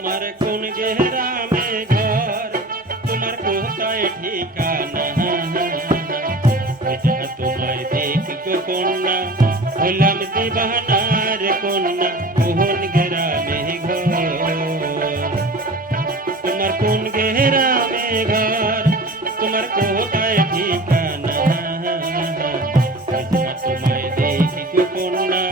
তোমার কোন গ্রামে ঘর, তোমার কোথায় ঠিকানা, এটা তোমায় দেখবো কন্যা, হইলাম দিবানার কন্যা, কোন গ্রামে ঘর, তোমার কোন গ্রামে ঘর, তোমার কোথায় ঠিকানা, এটা তোমায় দেখবো কন্যা,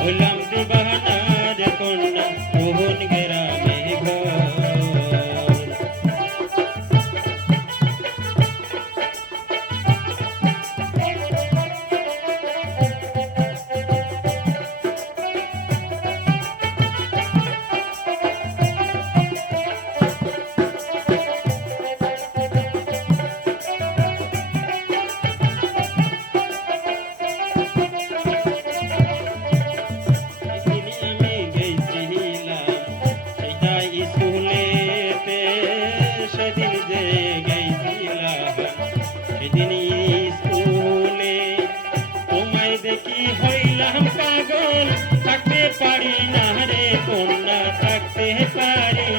হইলাম দিবানার কন্যা, কোন গ্রামে ঘর। দেখি হইলাম পাগল, থাকতে পারি না রে কন্যা, থাকতে পারি